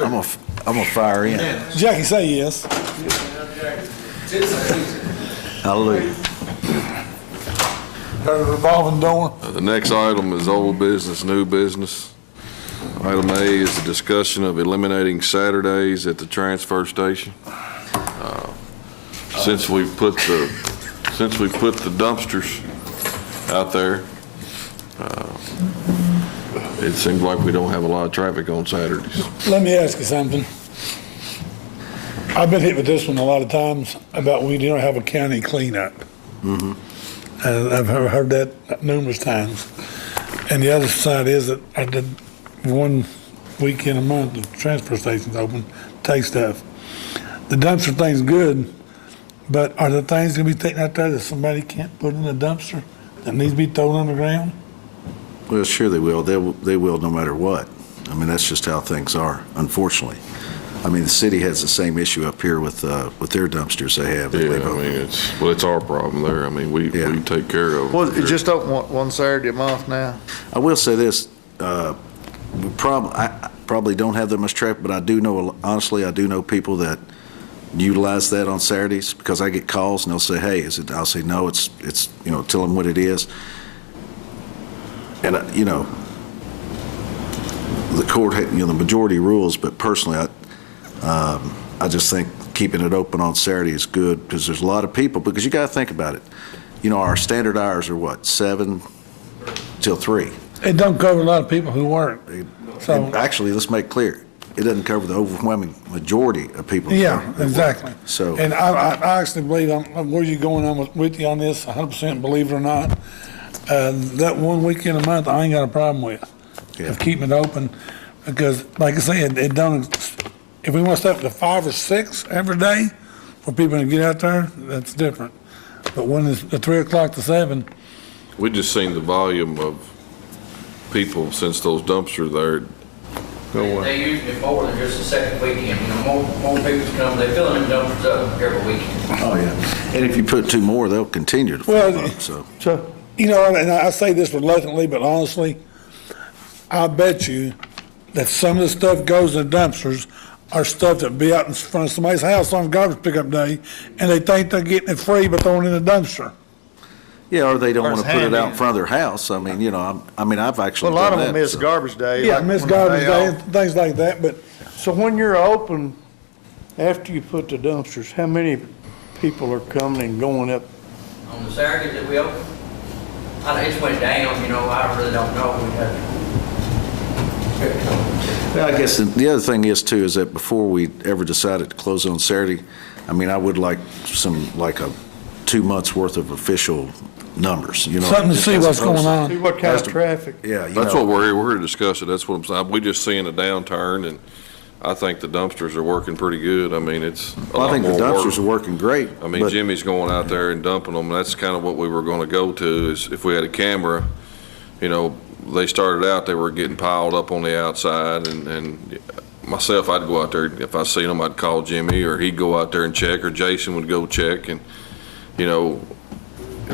gonna fire in. Jackie, say yes. Hallelujah. Got a revolving door. The next item is old business, new business. Item A is the discussion of eliminating Saturdays at the transfer station. Since we put the dumpsters out there, it seems like we don't have a lot of traffic on Saturdays. Let me ask you something. I've been hit with this one a lot of times about we don't have a county cleanup. Mm-hmm. And I've heard that numerous times. And the other side is that I did 1 weekend a month, the transfer station's open, take stuff. The dumpster thing's good, but are the things gonna be taken out there that somebody can't put in the dumpster that needs to be thrown on the ground? Well, sure they will. They will no matter what. I mean, that's just how things are, unfortunately. I mean, the city has the same issue up here with their dumpsters they have. Yeah, I mean, it's our problem there. I mean, we take care of it. Well, it just open one Saturday a month now. I will say this, I probably don't have that much traffic, but I do know, honestly, I do know people that utilize that on Saturdays because I get calls and they'll say, hey, is it? I'll say, no, it's tell them what it is. And, the court, the majority rules, but personally, I just think keeping it open on Saturday is good because there's a lot of people, because you got to think about it. Our standard hours are what, 7 till 3. It don't cover a lot of people who work. And actually, let's make clear, it doesn't cover the overwhelming majority of people. Yeah, exactly. So, and I actually believe, where you going on with you on this, 100% believe it or not, that 1 weekend a month, I ain't got a problem with of keeping it open, because like I said, it don't, if we want to step to 5 or 6 every day for people to get out there, that's different. But when it's at 3 o'clock to 7. We just seen the volume of people since those dumpsters there. They usually more than just the second weekend. More people come. They fill them dumpsters up every weekend. oh yeah, and if you put 2 more, they'll continue to fill them up. So, And I say this reluctantly, but honestly, I bet you that some of the stuff goes in dumpsters are stuff that be out in front of somebody's house on garbage pickup day, and they think they're getting it free, but throwing it in the dumpster. yeah, or they don't want to put it out in front of their house. I mean, I've actually Well, a lot done of them that, miss so. garbage day. Yeah, like miss when garbage they day off. and things like that, but So when you're open, after you put the dumpsters, how many people are coming and going up? On the Saturday that we open, it just went down. I really don't know. We had. Well, I guess the other thing is too, is that before we ever decided to close on Saturday, I mean, I would like a 2 months worth of official numbers, something to just see as what's opposed- going on. See what kind of traffic? Yeah, That's what we're here. We're here to discuss it. That's what I'm saying. We just seeing a downturn, and I think the dumpsters are working pretty good. I mean, it's a lot I think the more dumpsters work. are working great. I mean, but- Jimmy's going out there and dumping them. That's kind of what we were going to go to, is if we had a camera, they started out, they were getting piled up on the outside, and myself, I'd go out there. If I seen them, I'd call Jimmy, or he'd go out there and check, or Jason would go check. And,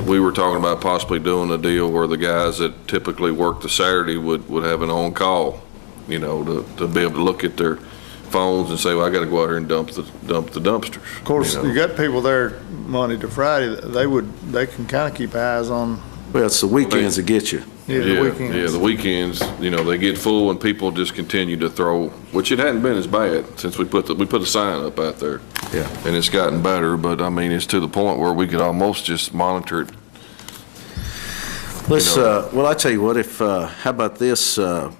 we were talking about possibly doing a deal where the guys that typically work the Saturday would have an on-call, to be able to look at their phones and say, well, I got to go out here and dump the dumpsters. Of course, you got people there Monday to Friday. They can kind of keep eyes on. Well, it's the weekends that get you. The weekends. Yeah, the weekends, they get full and people just continue to throw, which it hadn't been as bad since we put a sign up out there. Yeah. And it's gotten better, but I mean, it's to the point where we could almost just monitor it. Let's, well, I tell you what, how about this, if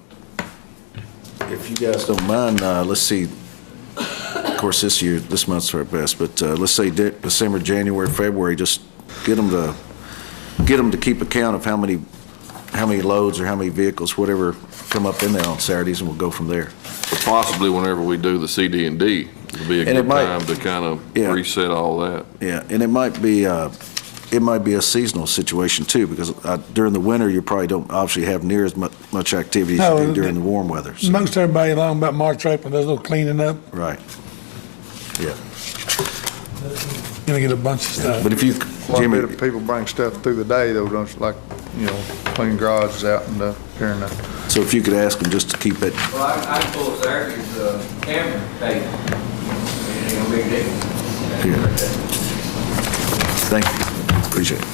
you guys don't mind, let's see, of course, this month's our best, but let's say December, January, February, just get them to keep account of how many loads or how many vehicles, whatever, come up in there on Saturdays, and we'll go from there. But possibly whenever we do the CD&D, it'll be a good time to kind of reset all that. Yeah, and it might be a seasonal situation too, because during the winter, you probably don't obviously have near as much activity as you do during the warm weather. So. Most everybody along about March, April, there's a little cleaning up. Right. Yeah. Gonna get a bunch of stuff. But if you, Quite a Jimmy, bit of people bring stuff through the day though, don't you? Like, clean garages out and during the, So if you could ask them just to keep it, Well, I can pull it there, it's camera tape. It ain't no big deal. Yeah. Thank you, appreciate it.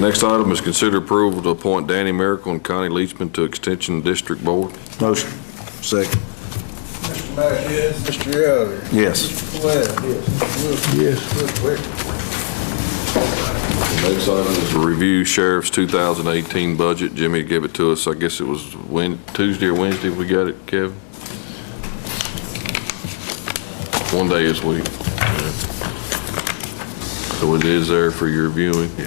Next item is consider approval to appoint Danny Miracle and Connie Leachman to Extension District Board. Motion. Second. Mr. Mayor? Yes. Mr. Elder? Yes. Mr. Webb? Yes. Yes. The next item is to review Sheriff's 2018 budget. Jimmy gave it to us, I guess it was Tuesday or Wednesday we got it, Kevin? One day this week. Yeah. So it is there for your viewing? Yeah.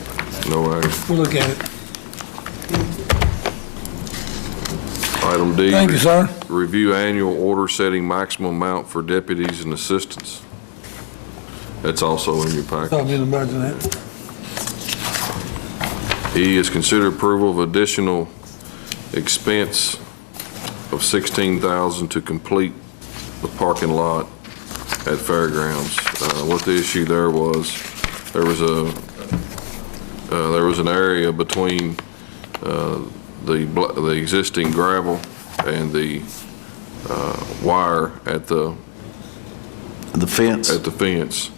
No action. We'll look at it. Item D. Thank you, sir. Review annual order setting maximum amount for deputies and assistants. That's also in your package. Thought me in the budget that. E is consider approval of additional expense of $16,000 to complete the parking lot at Fairgrounds. What the issue there was an area between the existing gravel and the wire at the fence? At the fence.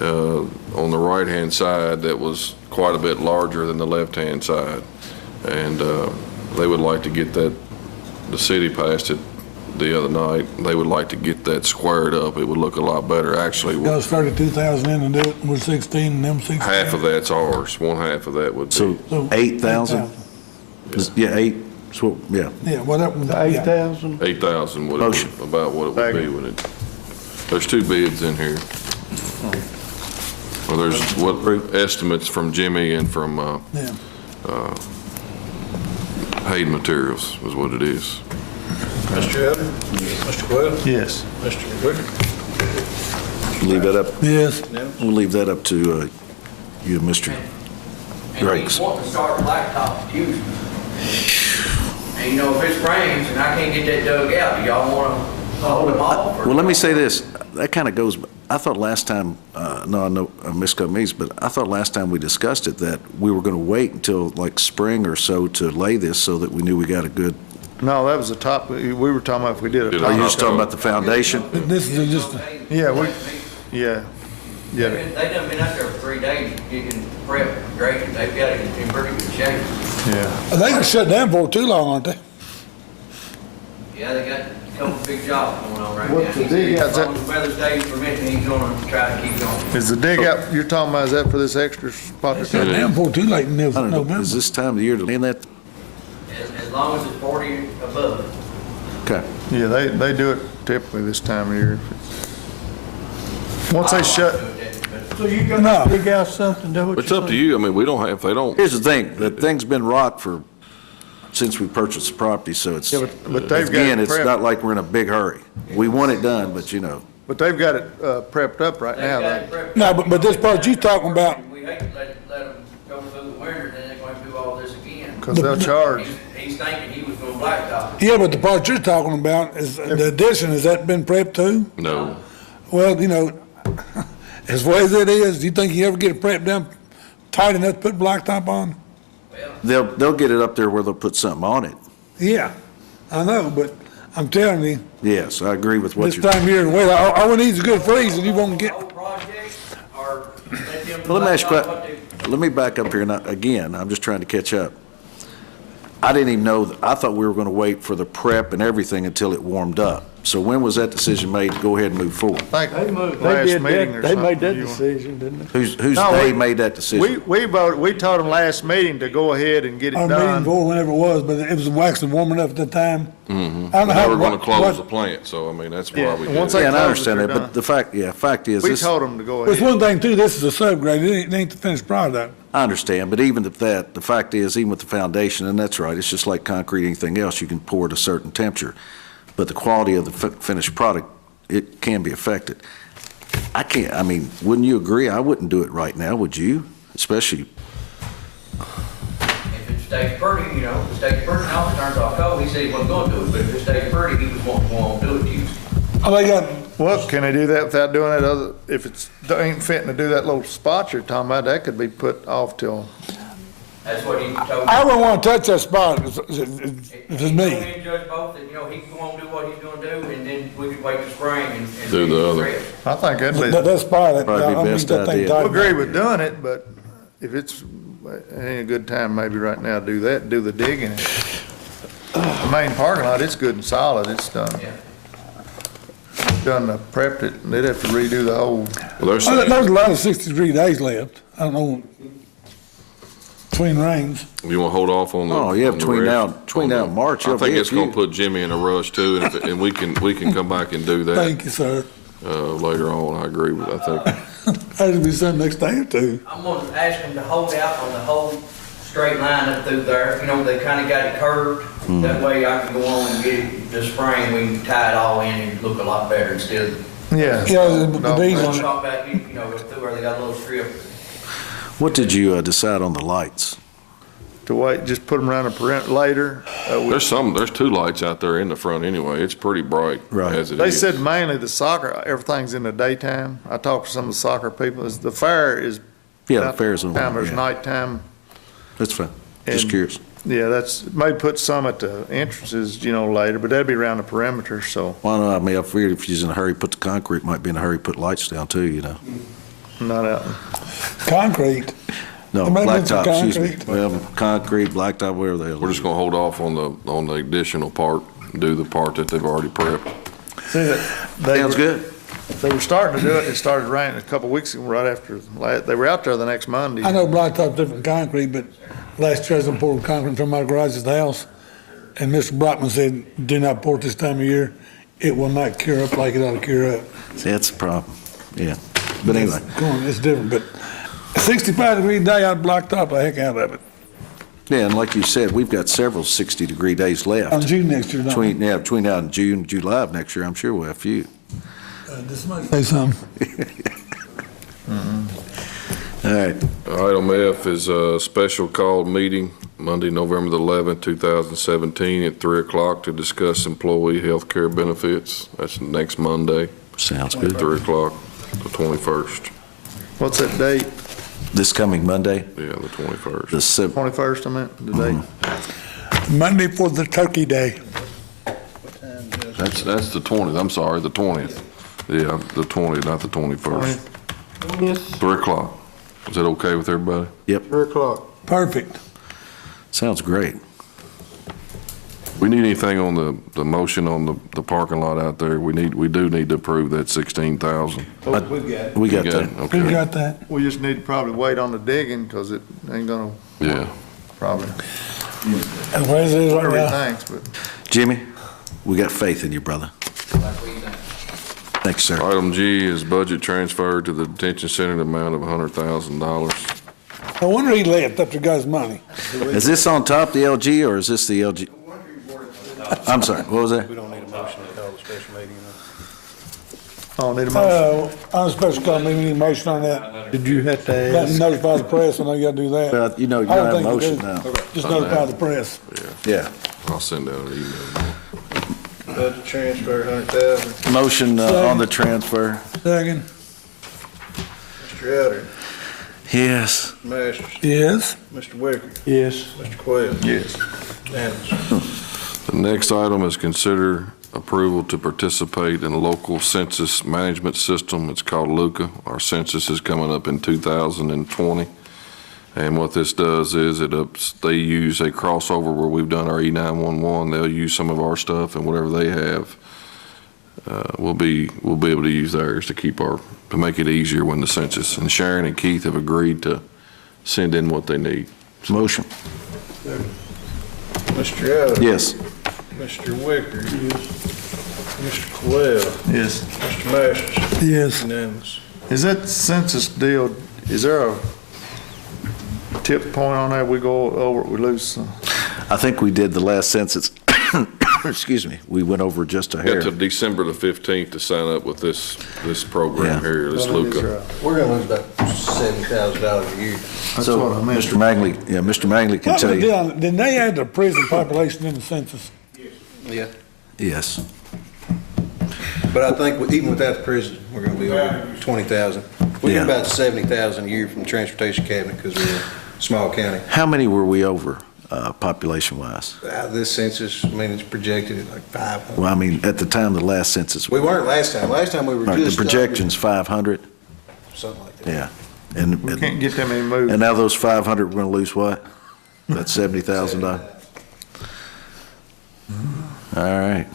On the right-hand side that was quite a bit larger than the left-hand side. And they would like to get that, the city passed it the other night, they would like to get that squared up. It would look a lot better, actually. Got us 32,000 in and do it with 16 and them 16. Half of that's ours, one half of that would be. So 8,000? Yeah, 8, so, yeah. Yeah, well, that one. 8,000? 8,000 would Motion. be about what it would be with it. There's two bids in here. Well, there's what estimates from Jimmy and from Yeah. Hayden Materials is what it is. Mr. Elder? Mr. Webb? yes. Mr. Wicker? Leave that up, Yes. we'll leave that up to you, Mr. And Drakes. he's wanting to start blacktop Tuesday. And you know, if it's rains and I can't get that dug out, do y'all want to hold them off? or- Well, let me say this, that kind of goes, I thought last time, no, I know I missed meetings, but I thought last time we discussed it that we were going to wait until like spring or so to lay this so that we knew we got a good, No, that was the top, we were talking about if we did a Did are you top. just talking about the foundation? This is just, Yeah, yeah. Yeah, They done been out there for 3 days getting prep, graded. They've got it in pretty good shape. yeah. they can shut down for too long, aren't they? Yeah, they got a couple big jobs going on right now. What's the He said dig out as long as the weather stays permitting, he's gonna try to keep going. Is the dig out you're talking about, is that for this extra spot? that's Shut there? down for too late in I don't know, November. is this time of the year to lay in that? As long as it's 40 above. Okay. Yeah, they do it typically this time of year. Once they shut, So you No. gonna dig out something, do what It's up to you. I mean, we don't have, if they don't, Here's the thing, the thing's been rocked since we purchased the property, so it's, yeah, but they've got again, it it's not prepped, like we're in a big hurry. We want it done, but you know, but they've got it prepped up right They've now. got though. it prepped. No, but this part you talking about, We hate to let them go through the winter, then they're going to do all this again. Cause they'll charge. He's thinking he was going blacktop. yeah, but the part you're talking about is the addition, has that been prepped too? no. Well, you know, as well as it is, do you think you ever get it prepped down tight enough to put blacktop on? they'll get it up there where they'll put something on it. Yeah, I know, but I'm telling you, Yes, I agree with what this you're. time of year, well, all we need is a good freeze and you won't get, Whole project, or let them. Well, let me ask you, blacktop what they- let me back up here, and again, I'm just trying to catch up. I didn't even know, I thought we were going to wait for the prep and everything until it warmed up. So when was that decision made to go ahead and move forward? I They think moved, last they did meeting that, or they something. made that You- decision, didn't they? Who's No, they we- made that decision? We voted, we told them last meeting to go ahead and get it our meeting done. before, whenever it was, but it was waxing warm enough at the time. I don't know They how. were gonna what- close the what- plant, so I mean, that's why Yeah, we and once did they it. Yeah, and I close it, understand they're that, but done. the fact is, We this, told them to go It's ahead. one thing too, this is a subgrade, it ain't the finished product. I understand, but even if that, the fact is, even with the foundation, and that's right, it's just like concrete, anything else, you can pour at a certain temperature. But the quality of the finished product, it can be affected. I mean, wouldn't you agree? I wouldn't do it right now, would you? Especially, If it stays pretty, you know, if it stays pretty, now it turns off cold, he said he wasn't going to do it, but if it stays pretty, he was wanting to go on and do it Tuesday. Oh, they got, Well, can they do that without doing that other, if it's, ain't fitting to do that little spot you're talking about, that could be put off till, That's what he told me. I wouldn't want to touch that spot if it's He told me. me and Judge both that, you know, he can go on and do what he's gonna do, and then we could wait till spring and Do the other. rest. I think that'd be, That spot, I Probably be don't best think that thing idea. tight. I agree with doing it, but if it ain't a good time maybe right now to do that, do the digging. The main parking lot, it's good and solid, it's done. Yeah. Done, prepped it, and they'd have to redo the whole, Well, they're There's saying, a lot of 60-degree days left. I don't know, between rains. you wanna hold off on the? Oh, yeah, on the between rest? now- between now and March, I it'll think be a it's gonna few. put Jimmy in a rush too, and we can come back and do that, Thank you, sir. later on. I agree with, I think. That'll be something next day or two. I'm gonna ask him to hold out on the whole straight line up through there, you know, they kinda got it curved. That way I can go on and get it this spring, we can tie it all in and look a lot better instead of. yeah. Yeah, the No, bees Talk on it. about, you know, up through where they got a little strip. What did you decide on the lights? To wait, just put them around the perimeter later. There's two lights out there in the front anyway. It's pretty bright Right. as it They is. said mainly the soccer, everything's in the daytime. I talked to some of the soccer people, the fair is. Yeah, the fair's on, There's yeah. nighttime. That's fine. Just And- curious. Yeah, that's, may put some at the entrances, you know, later, but that'd be around the perimeter, so Well, no, I mean, I figured if you're in a hurry, put the concrete, might be in a hurry, put lights down too, you know? I'm not out. Concrete. No, There might be some blacktop, excuse me. concrete. Well, concrete, blacktop, whatever they are. We're just gonna hold off on the additional part, do the part that they've already prepped. They Sounds were- good. They were starting to do it, it started raining a couple weeks ago, right after, they were out there the next Monday. I know blacktop's different concrete, but last year I was pouring concrete from my garage at the house, and Mr. Brockman said, do not pour it this time of year. It will not cure up like it ought to cure up. See, that's the problem, yeah. But anyway, It's different, but 65-degree day, I'd blacktop the heck out of it. yeah, and like you said, we've got several 60-degree days On left. June next year, don't we? Between now and June, July of next year, I'm sure we'll have a few. This might say something. All right, Item F is a special called meeting Monday, November the 11th, 2017 at 3 o'clock to discuss employee health care benefits. That's next Monday, sounds good. 3 o'clock, the 21st. What's that date? This coming Monday, Yeah, the 21st. the 21st, I meant, the date? Monday for the turkey day. That's the 20th, I'm sorry, the 20th. Yeah, the 20th, not the 21st. 3 o'clock. Is that okay with everybody? Yep, 3 o'clock. Perfect. sounds great. We need anything on the motion on the parking lot out there? We do need to approve that 16,000. We got it. We got You that. it? Who Okay. got that? We just need to probably wait on the digging, because it ain't gonna, Yeah. probably, And where is it right whatever he now? thinks, but. Jimmy, we got faith in you, brother. Like we think. Thanks, sir. Item G is budget transfer to the detention center in the amount of $100,000. No wonder he left after he got his money. Is this on top the LG, or is this the LG? I'm sorry, what was that? We don't need a motion to call the special meeting. Oh, need a motion. On a special call, maybe we need a motion on that. Did you have to Got to ask? notify the press, I know you got to do that. Well, you know, you I don't have a think you motion do. now. Just notify the press. Yeah. I'll send out an email. Budget transfer, 100,000. Motion on the transfer. Second. Mr. Elder, Yes. Masters, Yes. Mr. Wicker, Yes. Mr. Quayle. Yes. Unanimous. The next item is consider approval to participate in a local census management system. It's called LUCA. Our census is coming up in 2020. And what this does is they use a crossover where we've done our E911. They'll use some of our stuff, and whatever they have, we'll be able to use theirs to make it easier when the census. And Sharon and Keith have agreed to send in what they need. Motion. Mr. Elder. Yes. Mr. Wicker. Mr. Quayle. Yes. Mr. Masters. Yes. Unanimous. Is that census deal, is there a tip point on that? We go over it, we lose some? I think we did the last census. Excuse me. We went over just a Got hair. to December the 15th to sign up with this program Yeah. here, this LUCA. We're gonna lose about $70,000 a year. That's So, what I meant. Mr. Mangley can What tell was the you. deal? Did they add the prison population in the census? Yeah. Yes. But I think even without the prison, we're gonna be over 20,000. We Yeah. get about 70,000 a year from the transportation cabinet because we're a small county. How many were we over, population-wise? This census, I mean, it's projected at like 500. Well, I mean, at the time of the last census. We weren't last time. Last time we were All right, just. the projection's 500? Something like that. Yeah. We can't get them any And moved. now those 500, we're gonna lose what? That's $70,000? All right.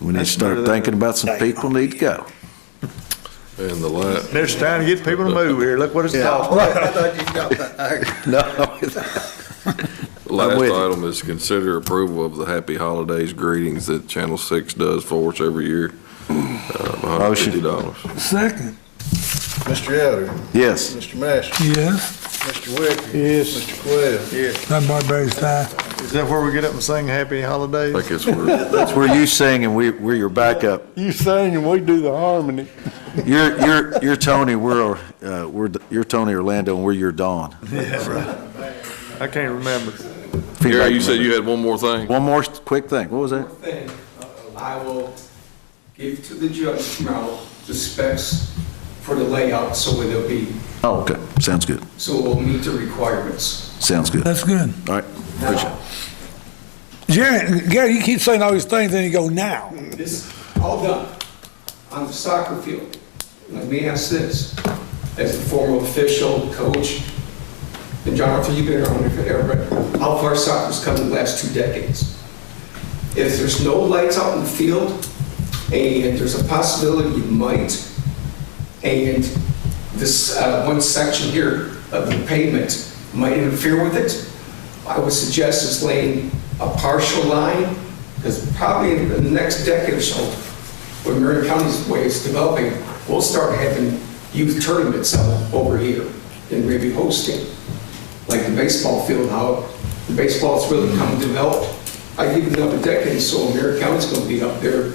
We need to That's start better than- thinking about some people need to go. And the last, There's time to get people to move here. Look what it's costing. I thought you got that. No. last with you. item is consider approval of the Happy Holidays greetings that Channel 6 does for us every year. $150. Second, Mr. Elder, Yes. Mr. Master, yes, Mr. Wicker. Yes. Mr. Quayle. Yes. that Barberry's tie. Is that where we get up and sing Happy Holidays? I think it's where, That's where you sing and we're your backup. You sing and we do the harmony. You're Tony, you're Tony Orlando and we're your Dawn. Yeah, right. I can't remember. Gary, you said you had one more thing? One more quick thing. What was that? Thing, I will give to the judge tomorrow the specs for the layout, so it'll be, Oh, okay. Sounds good. so it will meet the requirements. Sounds good. That's good. All right. Appreciate it. Gary, you keep saying all these things, then you go, now. This, all done, on the soccer field. Let me ask this, as a former official, coach, and Jonathan, you've been around here forever, how far soccer's come in the last 2 decades? If there's no lights out in the field, and there's a possibility you might, and this one section here of the pavement might interfere with it, I would suggest is laying a partial line, because probably in the next decade or so, when Marion County's way is developing, we'll start having youth tournaments out over here and maybe hosting, like the baseball field, how the baseball's really come to develop. I give it another decade, so Marion County's going to be up there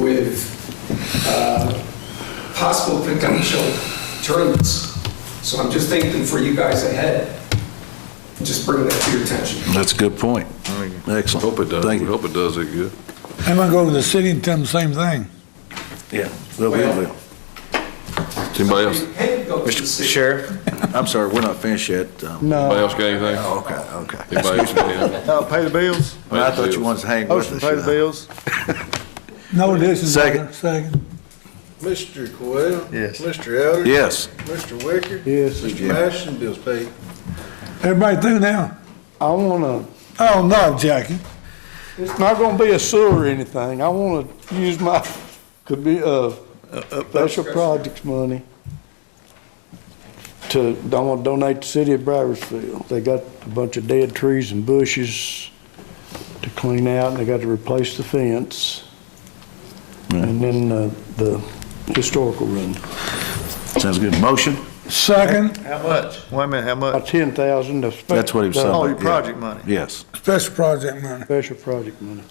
with possible potential tournaments. So I'm just thinking for you guys ahead, just bring that to your attention. That's a good point. Excellent. Hope it does. Thank We you. hope it does it good. I'm gonna go to the city and tell them the same thing. Yeah. Well, we will. Anybody else? Hey, go to the city. Sheriff? I'm sorry, we're not finished yet. Anybody No, else got anything? Okay, okay. Anybody else got anything? Pay the bills? Well, I thought you wanted to hang with Motion us. to pay the bills? No additions. Second. Brother. Second. Mr. Quayle. Yes. Mr. Elder. Yes. Mr. Wicker. yes. Mr. Master, and bills paid. Everybody through now? I wanna, Oh, no, Jackie. it's not gonna be a sewer or anything. I wanna use my, could be, special projects money to, I wanna donate to the city of Briarsville. They got a bunch of dead trees and bushes to clean out, and they got to replace the fence. And then, the historical room. Sounds good. Motion? Second, How much? Wait a minute, how much? 10,000. That's what he was talking about. Oh, your yeah. project money. Yes. special project money. Special project money.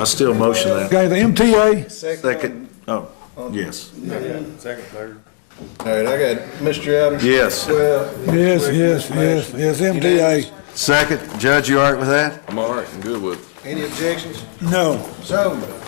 I still motion that. Okay, the MTA, Second. Oh, yes. Second, third. All right, I got Mr. Elder. Yes. Quayle. yes, yes, yes, yes, MTA. Second. Judge, you all right with that? I'm all right, I'm good with it. Any objections? No. So moved.